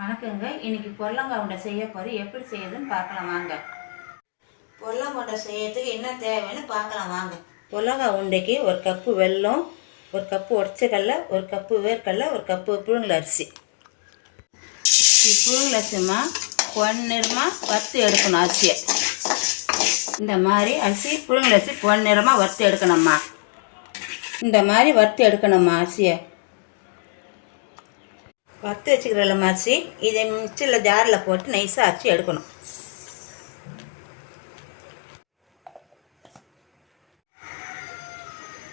வணக்கங்க. இன்னைக்கு பொடலங்காய் உருண்டை செய்ய போகிறேன். எப்படி செய்யுதுன்னு பார்க்கலாம் வாங்க. பொடலங்காய் உருண்டை செய்யறதுக்கு என்ன தேவைன்னு பார்க்கலாம் வாங்க. பொடலங்காய் உருண்டைக்கு ஒரு கப்பு வெல்லம், ஒரு கப்பு உடச்சக்கடலை, ஒரு கப்பு வேர்க்கடலை, ஒரு கப்பு புழுங்கல் அரிசி. புழுங்கல் அரிசிமா பொன்னிறமாக வறுத்து எடுக்கணும். அரிசியை இந்த மாதிரி புழுங்கல் அரிசி பொன்னிறமாக வறுத்து எடுக்கணும்மா. இந்த மாதிரி வறுத்து எடுக்கணும்மா. அரிசியை வறுத்து வச்சுக்கிறல அரிசி இதை மிக்சியில் ஜாரில் போட்டு நைஸாக அரைச்சி எடுக்கணும்.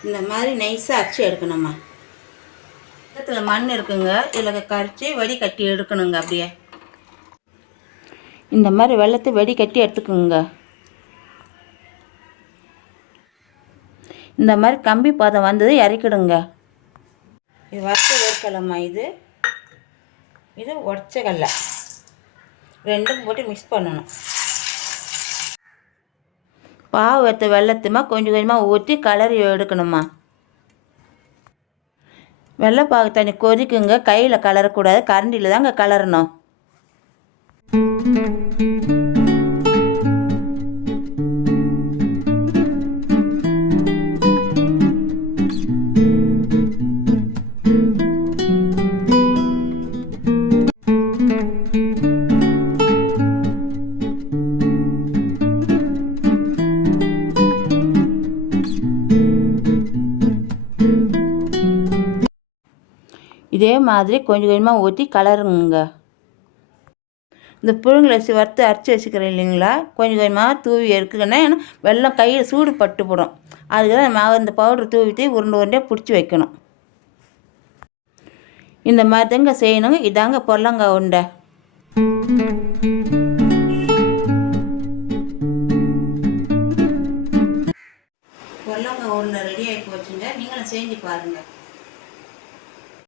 இந்த மாதிரி நைஸாக அரைச்சி எடுக்கணும்மா. பக்கத்தில் மண் இருக்குங்க, இதில் கரைச்சி வடி கட்டி எடுக்கணுங்க. அப்படியே இந்த மாதிரி வெள்ளத்தை வெடி கட்டி எடுத்துக்கோங்க. இந்த மாதிரி கம்பி பாதம் வந்தது இறக்கிடுங்க. இது வறுத்து வேர்க்கலம்மா. இது உடச்சக்கடலை ரெண்டும் போட்டு மிக்ஸ் பண்ணணும். பாவு வைத்த வெள்ளத்துமா கொஞ்சம் கொஞ்சமாக ஊற்றி கலரி எடுக்கணுமா. வெள்ளைப்பாகு தண்ணி கொதிக்குங்க. கையில் கலரக்கூடாது, கரண்டியில் தாங்க கலரணும். இதே மாதிரி கொஞ்சம் கொஞ்சமாக ஊற்றி கலருங்க. இந்த புழுங்கல் அரிசி வறுத்து அரைச்சி வச்சுக்கிறேன் இல்லைங்களா, கொஞ்சம் கொஞ்சமாக தூவி எடுக்குங்கன்னா, ஏன்னா வெள்ளம் கையில் சூடு பட்டு போடும். அதுக்கு தான் நம்ம இந்த பவுடர் தூவிட்டு உருண்டை உருண்டையாக பிடிச்சி வைக்கணும். இந்த மாதிரி தாங்க செய்யணுங்க. இதாங்க பொடலங்காய் உருண்டை. பொடலங்காய் உருண்டை ரெடி ஆகி போச்சுங்க. நீங்களும் செஞ்சு பாருங்கள்.